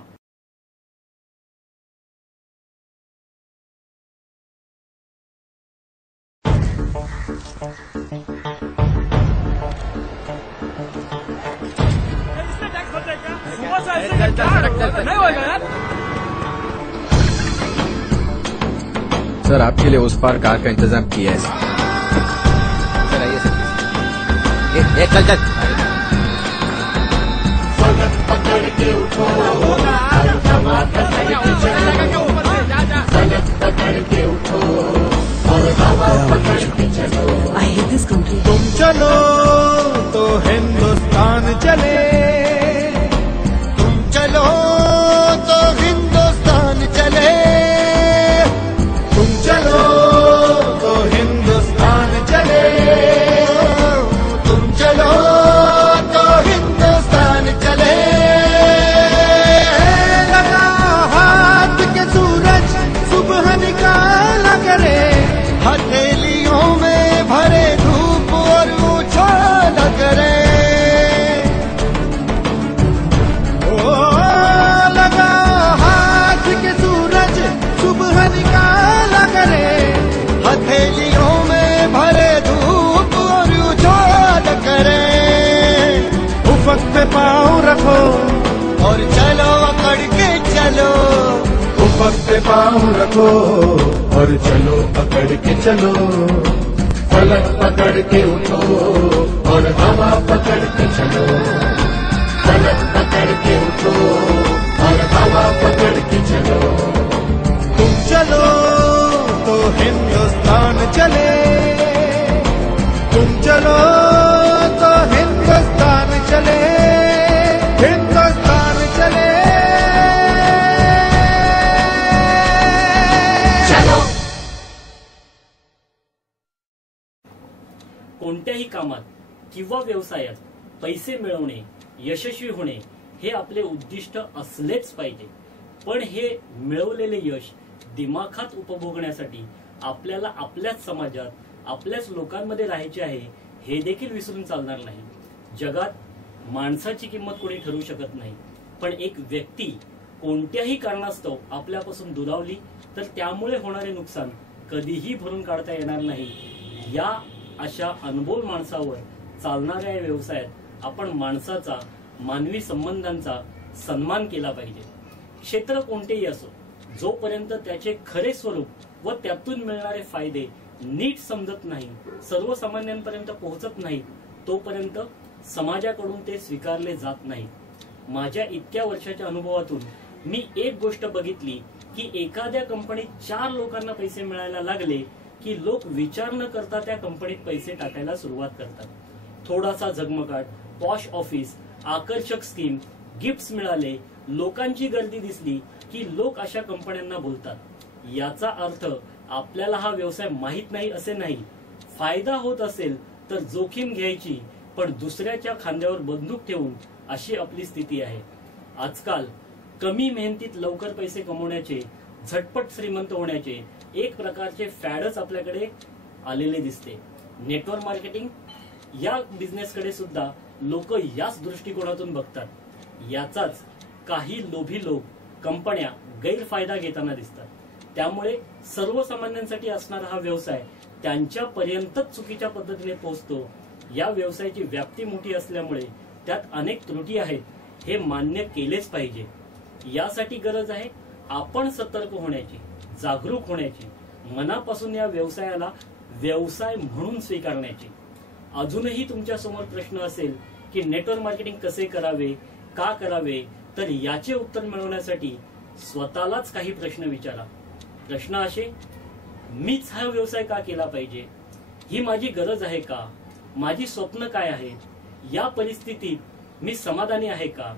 सर, आपके लिए उस पार कार का इंतजाम किया है. सर आइए सर. चल चल. I hate this country. तुम चलो तो हिंदुस्तान चले, तुम चलो तो हिंदुस्तान चले, तुम चलो तो हिंदुस्तान चले, तुम चलो तो हिंदुस्तान चले. लगा हाथ के सूरज सुबह निकाला करे, हथेलियों में भरे धूप और उछाल करे. ओ लगा हाथ के सूरज सुबह निकाला करे, हथेलियों में भरे धूप और उछाल करे. उफक पे पाँव रखो और चलो अकड़ के चलो, उफक पे पाँव रखो और चलो पकड़ के चलो. फलक पकड़ के उठो और हवा पकड़ के चलो, फलक पकड़ के उठो और हवा पकड़ के चलो. तुम चलो तो हिंदुस्तान चले, तुम चलो तो हिंदुस्तान चले, हिंदुस्तान चले. कोणत्याही कामात किंवा व्यवसायात पैसे मिळवणे, यशस्वी होणे हे आपले उद्दिष्ट असलेच पाहिजे. पण हे मिळवलेले यश दिमाखात उपभोगण्यासाठी आपल्याला आपल्याच समाजात, आपल्याच लोकांमध्ये राहायचे आहे हे देखील विसरून चालणार नाही. जगात माणसाची किंमत कोणी ठरवू शकत नाही, पण एक व्यक्ती कोणत्याही कारणास्तव आपल्यापासून दुरावली तर त्यामुळे होणारे नुकसान कधीही भरून काढता येणार नाही. या अशा अनमोल माणसावर चालणाऱ्या या व्यवसायात आपण माणसाचा, मानवी संबंधांचा सन्मान केला पाहिजे. क्षेत्र कोणतेही असो, जोपर्यंत त्याचे खरे स्वरूप व त्यातून मिळणारे फायदे नीट समजत नाही, सर्वसामान्यांपर्यंत पोहोचत नाही, तोपर्यंत समाजाकडून ते स्वीकारले जात नाही. माझ्या इतक्या वर्षाच्या अनुभवातून मी एक गोष्ट बघितली की एखाद्या कंपनीत 4 लोकांना पैसे मिळायला लागले की लोक विचार न करता त्या कंपनीत पैसे टाकायला सुरुवात करतात. थोडासा झगमगाट, पॉश ऑफिस, आकर्षक स्कीम, गिफ्ट्स मिळाले, लोकांची गर्दी दिसली की लोक अशा कंपन्यांना बोलतात. याचा अर्थ आपल्याला हा व्यवसाय माहित नाही असे नाही. फायदा होत असेल तर जोखीम घ्यायची, पण दुसऱ्याच्या खांद्यावर बंदूक ठेवून अशी आपली स्थिती आहे. आजकाल कमी मेहनतीत लवकर पैसे कमवण्याचे, झटपट श्रीमंत होण्याचे एक प्रकारचे फॅडच आपल्याकडे आलेले दिसते. नेटवर्क मार्केटिंग या बिझनेसकडे सुद्धा लोक याच दृष्टिकोनातून बघतात. याचाच काही लोभी लोक, कंपन्या गैरफायदा घेताना दिसतात. त्यामुळे सर्वसामान्यांसाठी असणारा हा व्यवसाय त्यांच्यापर्यंतच चुकीच्या पद्धतीने पोहोचतो. या व्यवसायाची व्याप्ती मोठी असल्यामुळे त्यात अनेक त्रुटी आहेत, हे मान्य केलेच पाहिजे. यासाठी गरज आहे आपण सतर्क होण्याची, जागरूक होण्याची, मनापासून या व्यवसायाला व्यवसाय म्हणून स्वीकारण्याची. अजूनही तुमच्या समोर प्रश्न असेल की नेटवर्क मार्केटिंग कसे करावे, का करावे, तर याचे उत्तर मिळवण्यासाठी स्वतःलाच काही प्रश्न विचारा. प्रश्न असे: मीच हा व्यवसाय का केला पाहिजे? ही माझी गरज आहे का? माझी स्वप्न काय आहेत? या परिस्थितीत मी समाधानी आहे का?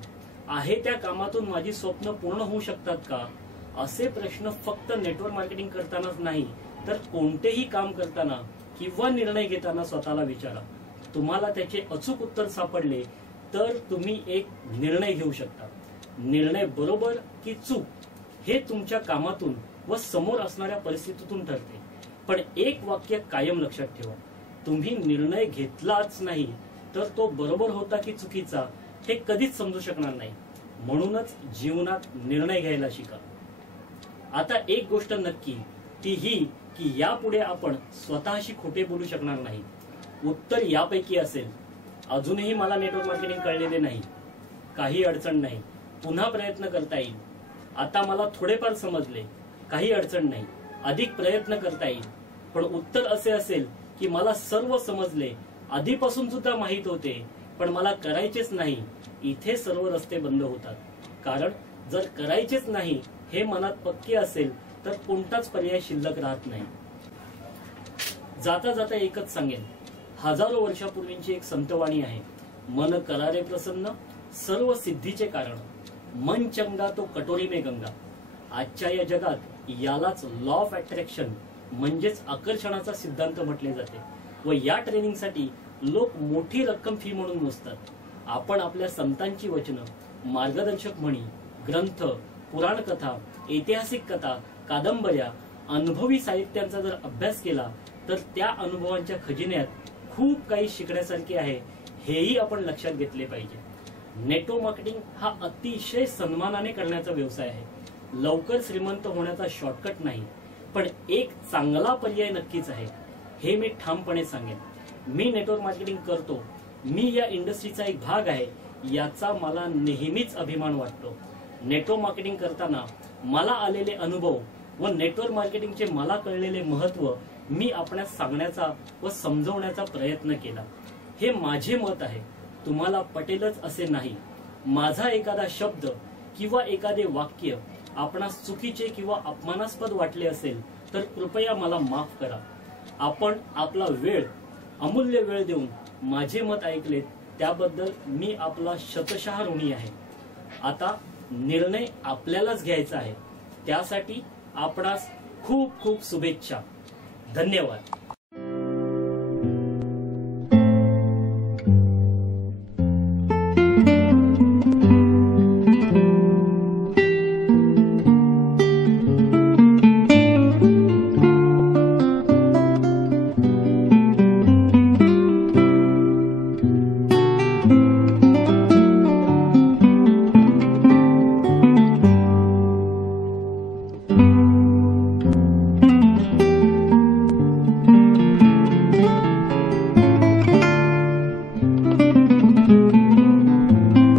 आहे त्या कामातून माझी स्वप्न पूर्ण होऊ शकतात का? असे प्रश्न फक्त नेटवर्क मार्केटिंग करतानाच नाही, तर कोणतेही काम करताना किंवा निर्णय घेताना स्वतःला विचारा. तुम्हाला त्याचे अचूक उत्तर सापडले तर तुम्ही एक निर्णय घेऊ शकता. निर्णय बरोबर की चूक हे तुमच्या कामातून व समोर असणाऱ्या परिस्थितीतून ठरते. पण एक वाक्य कायम लक्षात ठेवा, तुम्ही निर्णय घेतलाच नाही तर तो बरोबर होता की चुकीचा हे कधीच समजू शकणार नाही. म्हणूनच जीवनात निर्णय घ्यायला शिका. आता एक गोष्ट नक्की, ती ही की यापुढे आपण स्वतःशी खोटे बोलू शकणार नाही. उत्तर यापैकी असेल, अजूनही मला नेटवर्क मार्केटिंग कळलेले नाही, काही अडचण नाही, पुन्हा प्रयत्न करता येईल. आता मला थोडेफार समजले, काही अडचण नाही, अधिक प्रयत्न करता येईल. पण उत्तर असे असेल की मला सर्व समजले, आधीपासून सुद्धा माहित होते, पण मला करायचेच नाही, इथे सर्व रस्ते बंद होतात. कारण जर करायचेच नाही हे मनात पक्के असेल तर कोणताच पर्याय शिल्लक राहत नाही. जाता जाता एकच सांगेन, हजारो वर्षापूर्वीची एक संतवाणी आहे, मन करारे प्रसन्न, सर्व सिद्धीचे कारण, मन चंगा तो कटोरी में गंगा. आजच्या या जगात यालाच लॉ ऑफ अट्रॅक्शन म्हणजेच आकर्षणाचा सिद्धांत म्हटले जाते. व या ट्रेनिंगसाठी लोक मोठी रक्कम फी म्हणून मोजतात. आपण आपल्या संतांची वचनं, मार्गदर्शक म्हणी, ग्रंथ, पुराण कथा, ऐतिहासिक कथा, कादंबऱ्या, अनुभवी साहित्यांचा जर अभ्यास केला तर त्या अनुभवांच्या खजिन्यात खूप काही शिकण्यासारखे आहे, हेही आपण लक्षात घेतले पाहिजे. नेटवर्क मार्केटिंग हा अतिशय सन्मानाने करण्याचा व्यवसाय आहे. लवकर श्रीमंत होण्याचा शॉर्टकट नाही, पण एक चांगला पर्याय नक्कीच आहे, हे मी ठामपणे सांगेन. मी नेटवर्क मार्केटिंग करतो, मी या इंडस्ट्रीचा एक भाग आहे, याचा मला नेहमीच अभिमान वाटतो. नेटवर्क मार्केटिंग करताना मला आलेले अनुभव व नेटवर्क मार्केटिंगचे मला कळलेले महत्व मी आपणास सांगण्याचा व समजवण्याचा प्रयत्न केला. हे माझे मत आहे, तुम्हाला पटेलच असे नाही. माझा एखादा शब्द किंवा एखादे वाक्य आपणास चुकीचे किंवा अपमानास्पद वाटले असेल तर कृपया मला माफ करा. आपण आपला वेळ, अमूल्य वेळ देऊन माझे मत ऐकलेत त्याबद्दल मी आपला शतशः ऋणी आहे. आता निर्णय आपल्यालाच घ्यायचा आहे, त्यासाठी आपणास खूप खूप शुभेच्छा. धन्यवाद.